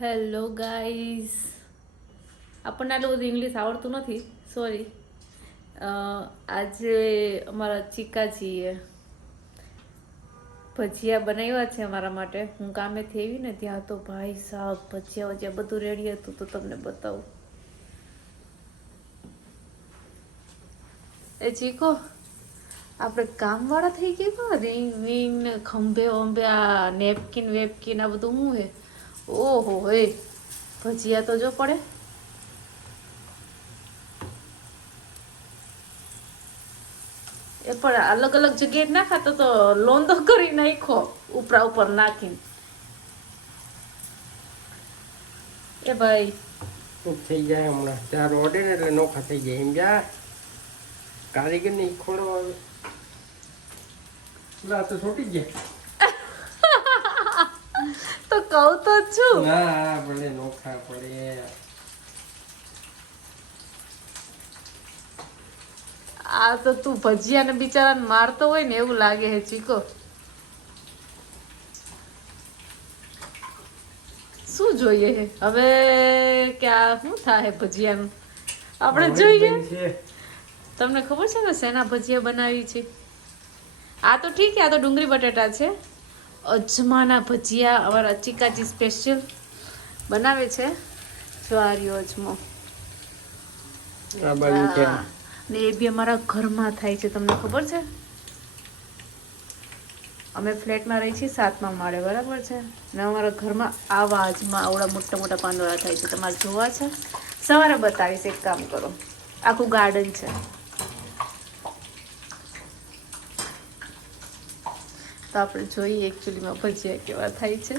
Hello guys, આપણને આટલું બધું ઇંગ્લિશ આવડતું નથી, સોરી. આજે અમારા ચીકાજીએ ભજીયા બનાવ્યા છે અમારા માટે. હું કામેથી આવી ને ત્યાં તો ભાઈ સાહેબ ભજીયા વજીયા બધું રેડી હતું, તો તમને બતાવું. એ ચીકો, આપણે કામવાળા થઈ ગયા. રીંગ વીંગ ને ખંભે વંભે આ નેપકિન વેપકિન આ બધું શું હે? ઓહો હે, ભજીયા તો જો પડે. એ પણ અલગ અલગ જગ્યાએ ના ખાતો તો લોંદો કરી નાખો ઉપરા ઉપર નાખીને. એ ભાઈ થઈ જાય હમણાં ચાર ઓડે ને એટલે નોખા થઈ જાય. એમ જા કારીગર ને ખોડો આવે તો છૂટી જાય. તો કહું તો છું. ના ભલે નોખા પડે. આ તો તું ભજીયાને બિચારાને મારતો હોય ને એવું લાગે હે ચીકો. શું જોઈએ હે હવે કે આ શું થાય ભજીયાનું? આપણે જોઈએ. તમને ખબર છે ને શેના ભજીયા બનાવી છે? આ તો ઠીક છે, આ તો ડુંગળી બટાટા છે. અજમાના ભજીયા અમારા ચીકાજી સ્પેશિયલ બનાવે છે. જ્વારીઓ અજમો આ બાજુ છે ને એ બી અમારા ઘરમાં થાય છે. તમને ખબર છે? અમે ફ્લેટમાં રહી છીએ 7મા માળે, બરાબર છે ને? અમારા ઘરમાં આવા અજમા આવડા મોટા મોટા પાંદડા થાય છે. તમારે જોવા છે? સવારે બતાવીશ. એક કામ કરો, આખું ગાર્ડન છે. તો આપણે જોઈએ એકચ્યુઅલીમાં ભજીયા કેવા થાય છે.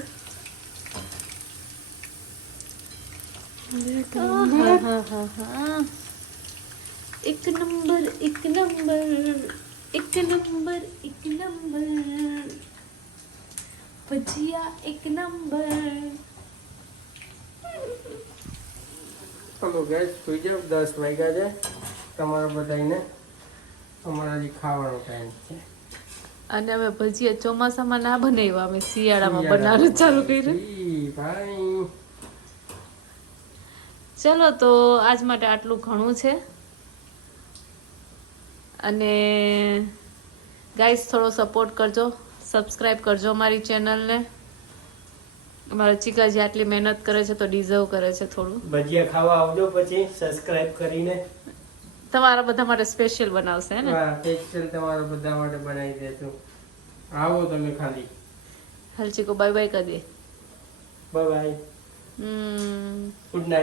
એક નંબર એક નંબર એક નંબર એક નંબર ભજીયા એક નંબર. ચલો ગેસ સુઈ જાવ. 10 વાગ્યા છે. તમારા બધાને અમારા હજી ખાવાનો ટાઈમ છે. અને અમે ભજીયા ચોમાસામાં ના બનાવ્યા, અમે શિયાળામાં બનાવવાનું ચાલુ કર્યું. ભાઈ ચલો તો આજ માટે આટલું ઘણું છે. અને ગાઈસ થોડો સપોર્ટ કરજો, સબસ્ક્રાઇબ કરજો અમારી ચેનલને. અમારા ચીકાજી આટલી મહેનત કરે છે તો ડિઝર્વ કરે છે થોડું. ભજીયા ખાવા આવજો પછી સબસ્ક્રાઇબ કરીને. તમારા બધા માટે સ્પેશિયલ બનાવશે ને? હા, સ્પેશિયલ તમારા બધા માટે બનાવી દેશું. આવો તમે ખાલી. હાલ ચીકો બાય બાય કરી દે. Bye bye. Good night.